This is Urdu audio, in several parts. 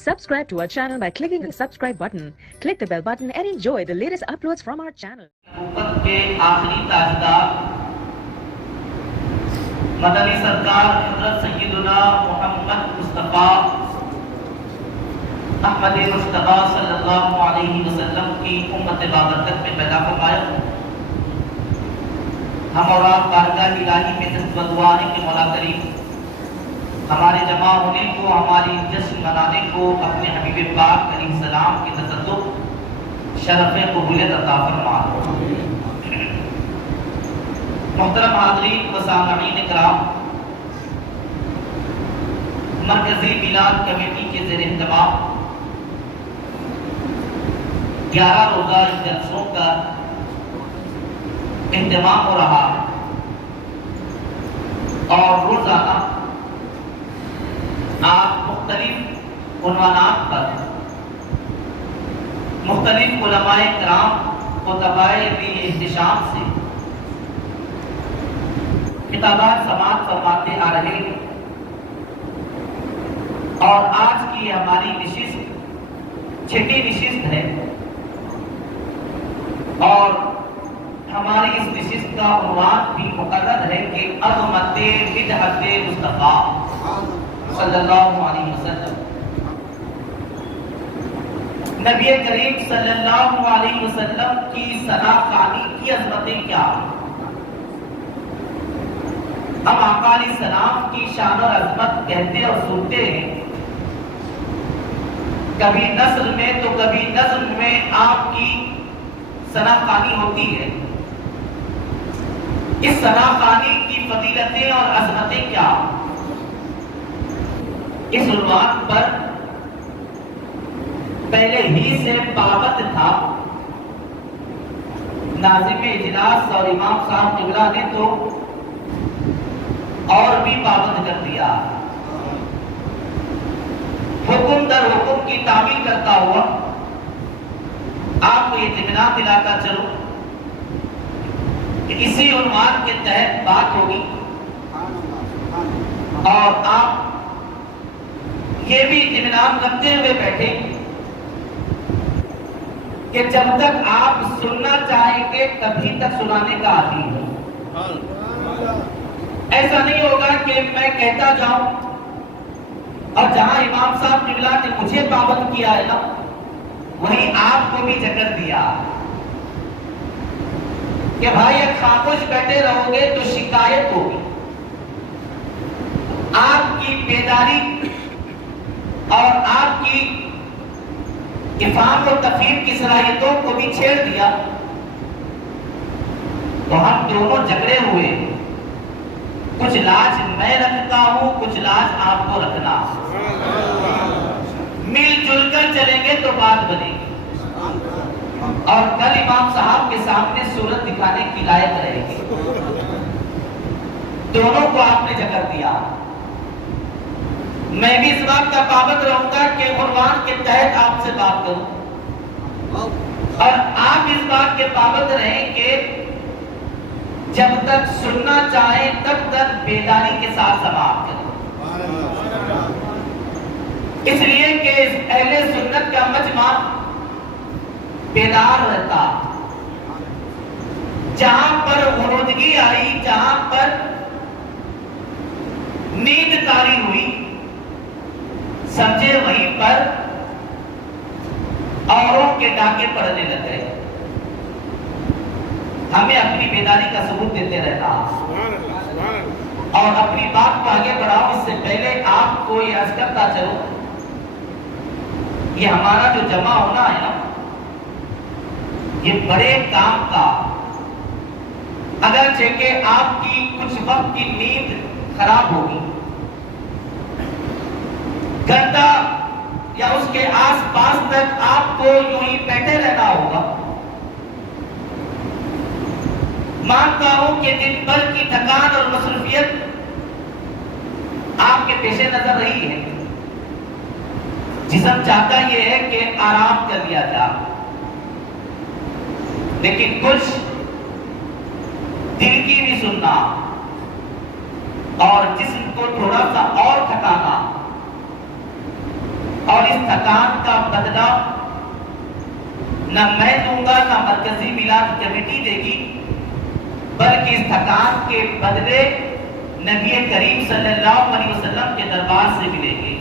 Subscribe to our channel by clicking the subscribe button. Click the bell button and enjoy the latest uploads from our channel. نبوت کے آخری تاجدار مدنی سرکار حضرت سیدنا محمد مصطفیٰ احمد مصطفیٰ صلی اللہ علیہ وسلم کی امت بابرکت میں پیدا فرمایا. ہم اور آپ بارگاہ الہی میں دست دعا ہے کہ مولا کریم ہمارے جمع ہونے کو، ہماری جشن منانے کو اپنے حبیب پاک علیہ السلام کی تصدق شرف قبولیت عطا فرما. محترم حاضرین و سامعین کرام، مرکزی میلاد کمیٹی کے زیر اہتمام 11 روزہ جلسوں کا اہتمام ہو رہا ہے اور روزانہ آپ مختلف عنوانات پر مختلف علماء کرام خطباء ذی احتشام سے خطابات سماعت فرماتے آ رہے ہیں. اور آج کی ہماری نشست 6ٹی نشست ہے اور ہماری اس نشست کا عنوان بھی مقرر ہے کہ عظمت بدعت مصطفیٰ صلی اللہ علیہ وسلم. نبی کریم صلی اللہ علیہ وسلم کی ثنا خوانی کی عظمتیں کیا ہیں؟ ہم آقا علیہ السلام کی شان اور عظمت کہتے اور سنتے ہیں، کبھی نثر میں تو کبھی نظم میں آپ کی ثنا خوانی ہوتی ہے. اس ثنا خوانی کی فضیلتیں اور عظمتیں کیا؟ اس عنوان پر پہلے ہی سے پابند تھا ناظم اجلاس اور امام صاحب قبلہ نے تو اور بھی پابند کر دیا. حکم در حکم کی تعمیل کرتا ہوا آپ کو یہ اطمینان دلاتا چلو کہ اسی عنوان کے تحت بات ہوگی اور آپ یہ بھی اطمینان رکھتے ہوئے بیٹھے کہ جب تک آپ سننا چاہیں گے تبھی تک سنانے کا عادی ہے. ایسا نہیں ہوگا کہ میں کہتا جاؤں اور جہاں امام صاحب قبلہ نے مجھے پابند کیا ہے نا وہیں آپ کو بھی جکر دیا کہ بھائی اگر خاموش بیٹھے رہو گے تو شکایت ہوگی. آپ کی بیداری اور آپ کی افہام و تفہیم کی صلاحیتوں کو بھی چھیڑ دیا تو ہم دونوں جھگڑے ہوئے. کچھ لاج میں رکھتا ہوں، کچھ لاج آپ کو رکھنا. مل جل کر چلیں گے تو بات بنے گی اور کل امام صاحب کے سامنے صورت دکھانے کی لائق رہے گی. دونوں کو آپ نے جکر دیا. میں بھی اس بات کا پابند رہوں گا کہ عنوان کے تحت آپ سے بات کروں اور آپ اس بات کے پابند رہیں کہ جب تک سننا چاہیں تب تک بیداری کے ساتھ سماعت کریں. اس لیے کہ اہل سنت کا مجمع بیدار رہتا. جہاں پر غنودگی آئی، جہاں پر نیند طاری ہوئی، سمجھے وہیں پر اوروں کے ڈاکے پڑنے لگ گئے. ہمیں اپنی بیداری کا ثبوت دیتے رہنا اور اپنی بات کو آگے بڑھاؤ. اس سے پہلے آپ کو یہ عرض کرتا چلو یہ ہمارا جو جمع ہونا ہے نا یہ بڑے کام کا، اگرچہ کہ آپ کی کچھ وقت کی نیند خراب ہوگی، گھنٹہ یا اس کے آس پاس تک آپ کو یوں ہی بیٹھے رہنا ہوگا. مانتا ہوں کہ دن بھر کی تھکان اور مصروفیت آپ کے پیش نظر رہی ہے. جسم چاہتا یہ ہے کہ آرام کر لیا جائے، لیکن کچھ دل کی بھی سننا اور جسم کو تھوڑا سا اور تھکانا اور اس تھکان کا بدلہ نہ میں دوں گا نہ مرکزی میلاد کمیٹی دے گی، بلکہ اس تھکان کے بدلے نبی کریم صلی اللہ علیہ وسلم کے دربار سے ملیں گے۔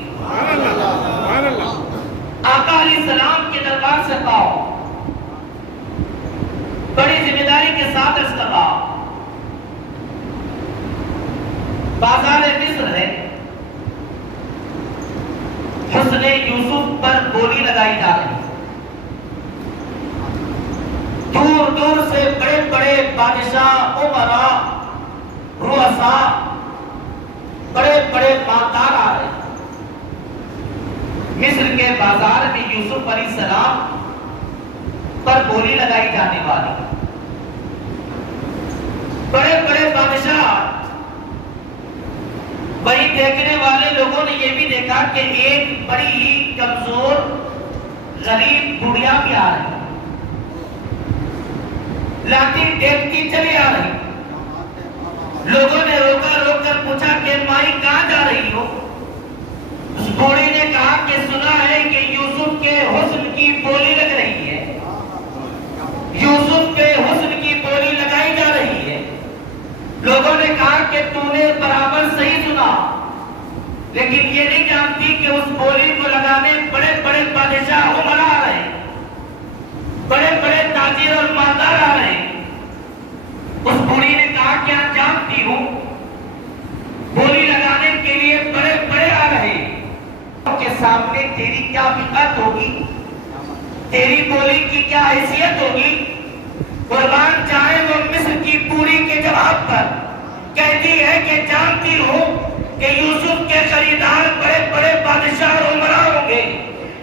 آقا علیہ السلام کے دربار سے پاؤ، بڑی ذمہ داری کے ساتھ اس کا بازار مصر ہے، حسن یوسف پر گولی لگائی جا رہی، دور دور سے بڑے بڑے بادشاہ، امراء، رؤساء، بڑے بڑے مالدار آ رہے ہیں۔ مصر کے بازار میں یوسف علیہ السلام پر گولی لگائی جانے والی، بڑے بڑے بادشاہ، وہی دیکھنے والے لوگوں نے یہ بھی دیکھا کہ ایک بڑی ہی کمزور غریب بڑھیا بھی آ رہی، لاٹھی ٹیکتی چلی آ رہی۔ لوگوں نے روک کر پوچھا کہ مائی کہاں جا رہی ہو؟ اس بوڑھی نے کہا کہ سنا ہے کہ یوسف کے حسن کی بولی لگ رہی ہے، یوسف کے حسن کی بولی لگائی جا رہی ہے۔ لوگوں نے کہا کہ تو نے برابر صحیح سنا، لیکن یہ نہیں جانتی کہ اس بولی کو لگانے بڑے بڑے بادشاہ عمر آ رہے ہیں، بڑے بڑے تاجر اور مالدار آ رہے ہیں۔ اس بوڑھی نے کہا کیا جانتی ہوں، بولی لگانے کے لیے بڑے بڑے آ رہے ہیں، کے سامنے تیری کیا وقت ہوگی، تیری بولی کی کیا حیثیت ہوگی؟ قربان جائے وہ مصر کی بوڑھی کے جواب پر کہتی ہے کہ جانتی ہوں کہ یوسف کے خریدار بڑے بڑے بادشاہ اور عمراء ہوں گے،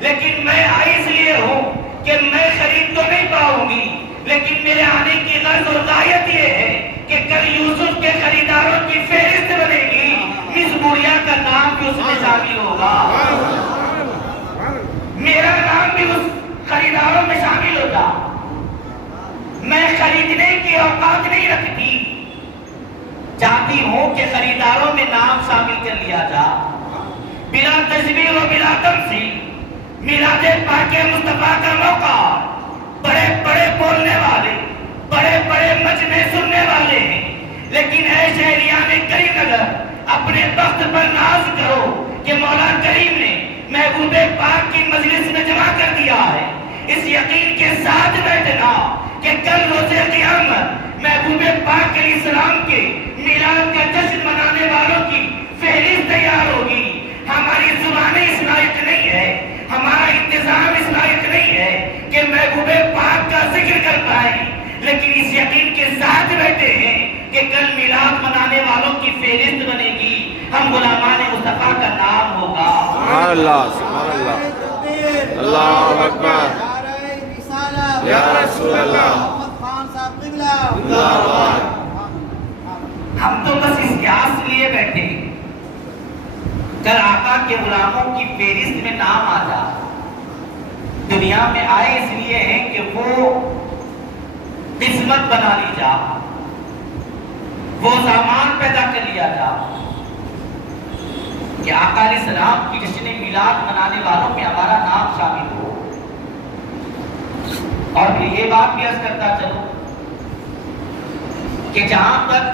لیکن میں آئی اس لیے ہوں کہ میں خرید تو نہیں پاؤں گی، لیکن میرے آنے کی غرض اور غایت یہ ہے کہ کل یوسف کے خریداروں کی فہرست بنے گی، اس بڑھیا کا نام بھی اس میں شامل ہوگا، میرا نام بھی اس خریداروں میں شامل ہوگا۔ میں خریدنے کی اوقات نہیں رکھتی، چاہتی ہوں کہ خریداروں میں نام شامل کر لیا جا، بلا تشبیہ و بلا تمثیل۔ میلاد پاک مصطفیٰ کا موقع، بڑے بڑے بولنے والے، بڑے بڑے مجمع سننے والے ہیں، لیکن اے شہریان کریم نگر، اپنے وقت پر ناز کرو کہ مولا کریم نے محبوب پاک کی مجلس میں جمع کر دیا ہے۔ اس یقین کے ساتھ بیٹھنا کہ کل روز قیامت محبوب پاک علیہ السلام کے میلاد کا جشن منانے والوں کی فہرست تیار ہوگی۔ ہماری زبانیں اس لائق نہیں ہے، ہمارا انتظام اس لائق نہیں ہے کہ محبوب پاک کا ذکر کر پائیں، لیکن اس یقین کے ساتھ بیٹھے ہیں کہ کل میلاد منانے والوں کی فہرست بنے گی، ہم غلامان مصطفیٰ کا نام ہوگا۔ سبحان اللہ، سبحان اللہ، اللہ اکبر، یا رسول اللہ، ہم تو بس اس پیاس لیے بیٹھے ہیں کل آقا کے غلاموں کی فہرست میں نام آ جا۔ دنیا میں آئے اس لیے ہیں کہ وہ قسمت بنا لی جا، وہ سامان پیدا کر لیا جا کہ آقا علیہ السلام کی جشن میلاد منانے والوں میں ہمارا نام شامل ہو۔ اور پھر یہ بات بھی عرض کرتا چلو کہ جہاں تک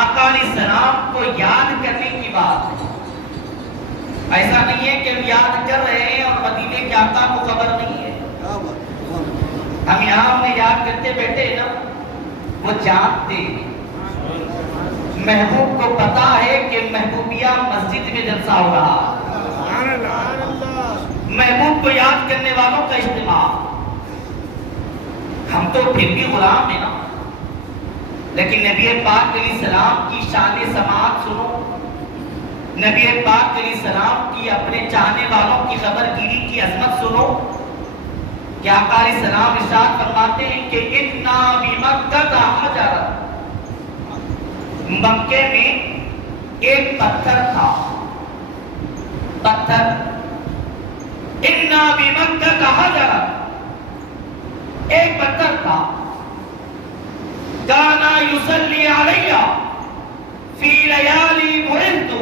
آقا علیہ السلام کو یاد کرنے کی بات ہے، ایسا نہیں ہے کہ ہم یاد کر رہے ہیں اور مدینے کے آقا کو خبر نہیں ہے۔ ہم یہاں انہیں یاد کرتے بیٹھے نا، وہ جانتے ہیں، محبوب کو پتا ہے کہ محبوبیہ مسجد میں جلسہ ہو رہا، محبوب کو یاد کرنے والوں کا اجتماع۔ ہم تو پھر بھی غلام ہیں نا، لیکن نبی پاک علیہ السلام کی شان سماعت سنو، نبی پاک علیہ السلام کی اپنے چاہنے والوں کی خبر گیری کی عظمت سنو کہ آقا علیہ السلام ارشاد فرماتے ہیں کہ اِنَّا بِمَكَّةَ حَجَرًا، مکے میں ایک پتھر تھا، پتھر، اِنَّا بِمَكَّةَ حَجَرًا، ایک پتھر تھا، کَانَ يُصَلِّي عَلَيَّ فِي لَيَالِي بُعِثْتُ،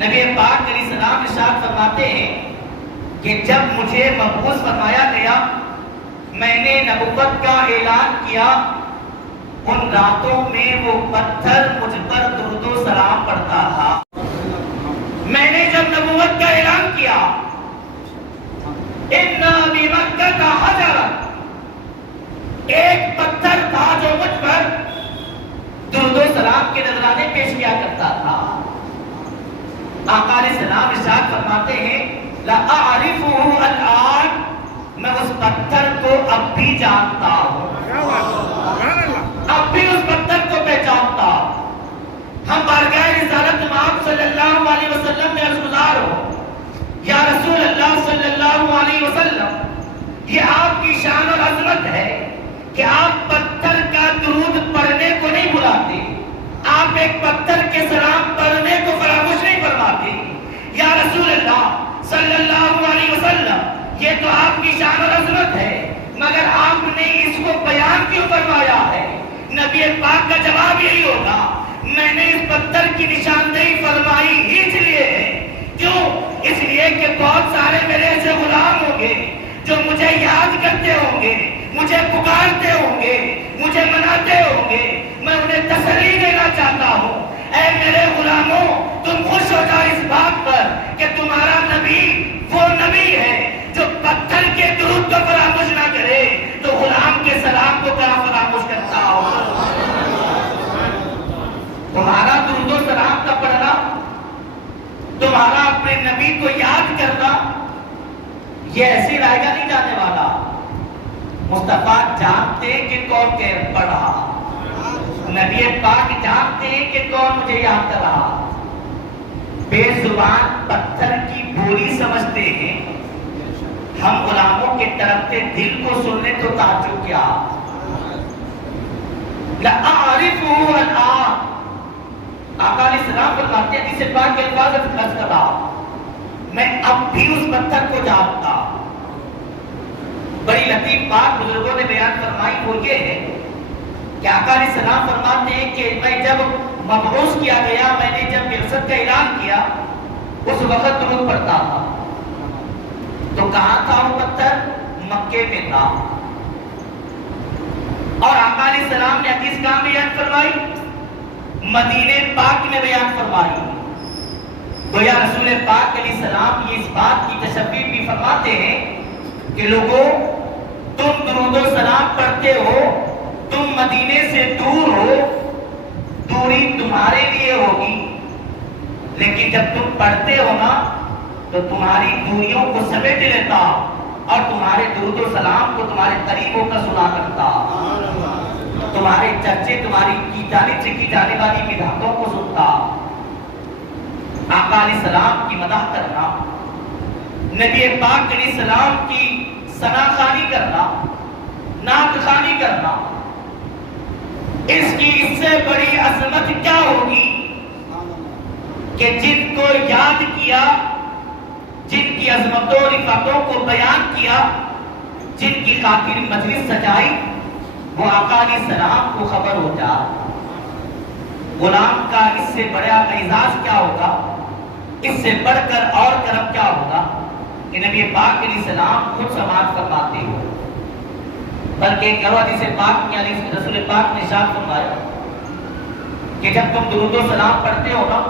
نبی پاک علیہ السلام ارشاد فرماتے ہیں کہ جب مجھے مبعوث فرمایا گیا میں نے نبوت کا اعلان کیا، ان راتوں میں وہ پتھر مجھ پر درود و سلام پڑھتا تھا۔ میں نے جب نبوت کا اعلان کیا اِنَّا بِمَكَّةَ حَجَرًا، ایک پتھر تھا جو مجھ پر درود و سلام کے نذرانے پیش کیا کرتا تھا۔ آقا علیہ السلام ارشاد فرماتے ہیں لَأَعْرِفُهُ الْآن، میں اس پتھر کو اب بھی جانتا ہوں، اب بھی اس پتھر کو پہچانتا ہوں۔ ہم بارگاہ رسالت امام صلی اللہ علیہ وسلم میں عرضگزار ہو، یا رسول اللہ صلی اللہ علیہ وسلم، یہ آپ کی شان اور عظمت ہے کہ آپ پتھر کا درود پڑھنے کو نہیں بلاتے، آپ ایک پتھر کے سلام پڑھنے کو فراموش نہیں فرماتے۔ یا رسول اللہ صلی اللہ علیہ وسلم، یہ تو آپ کی شان اور عظمت ہے، مگر آپ نے اس کو بیان کیوں فرمایا ہے؟ نبی پاک کا جواب یہی ہوگا، میں نے اس پتھر کی نشاندہی فرمائی ہی اس لیے ہے، کیوں؟ اس لیے کہ بہت سارے میرے ایسے غلام ہوں گے جو مجھے یاد کرتے ہوں گے، مجھے پکارتے ہوں گے، مجھے مناتے ہوں گے، میں انہیں تسلی دینا چاہتا ہوں، اے میرے غلاموں تم خوش ہو جاؤ اس بات پر کہ تمہارا نبی وہ نبی ہے جو پتھر کے درود کو فراموش نہ کرے تو غلام کے سلام کو کیا فراموش کرتا ہو؟ تمہارا درود و سلام کا پڑھنا، تمہارا اپنے نبی کو یاد کرنا، یہ ایسی رائے گا نہیں جانے والا۔ مصطفیٰ جانتے کہ کون کہہ پڑھا، نبی پاک جانتے ہیں کہ کون مجھے یاد کر رہا۔ بے زبان پتھر کی بولی سمجھتے ہیں، ہم غلاموں کے طرف سے دل کو سننے تو تعجب کیا۔ لَأَعْرِفُهُ الْآن، آقا علیہ السلام فرماتے ہیں حدیث پاک کے الفاظ ارشاد کرا، میں اب بھی اس پتھر کو جانتا۔ بڑی لطیف بات بزرگوں نے بیان فرمائی وہ یہ ہے کہ آقا علیہ السلام فرماتے ہیں کہ میں جب مبعوث کیا گیا، میں نے جب بعثت کا اعلان کیا، اس وقت درود پڑھتا تھا۔ تو کہاں تھا وہ پتھر؟ مکے میں تھا۔ اور آقا علیہ السلام نے حدیث کہاں بیان فرمائی؟ مدینے پاک میں بیان فرمائی۔ گویا رسول پاک علیہ السلام یہ اس بات کی تشریح بھی فرماتے ہیں کہ لوگوں تم درود و سلام پڑھتے ہو، تم مدینے سے دور ہو، دوری تمہارے لیے ہوگی، لیکن جب تم پڑھتے ہو نا تو تمہاری دوریوں کو سمیٹ لیتا اور تمہارے درود و سلام کو تمہارے قریبوں کا سنا کرتا، تمہارے چرچے تمہاری کی جانب سے کی جانے والی بدعتوں کو سنتا۔ آقا علیہ السلام کی مدح کرنا، نبی پاک علیہ السلام کی ثنا خوانی کرنا، نعت خوانی کرنا، اس کی اس سے بڑی عظمت کیا ہوگی کہ جن کو یاد کیا، جن کی عظمتوں اور رفعتوں کو بیان کیا، جن کی خاطر مجلس سجائی، وہ آقا علیہ السلام کو خبر ہو جا۔ غلام کا اس سے بڑا اعزاز کیا ہوگا، اس سے بڑھ کر اور کرم کیا ہوگا کہ نبی پاک علیہ السلام خود سماعت فرماتے ہو۔ بلکہ ایک حدیث پاک میں رسول پاک نے ارشاد فرمایا کہ جب تم درود و سلام پڑھتے ہو نا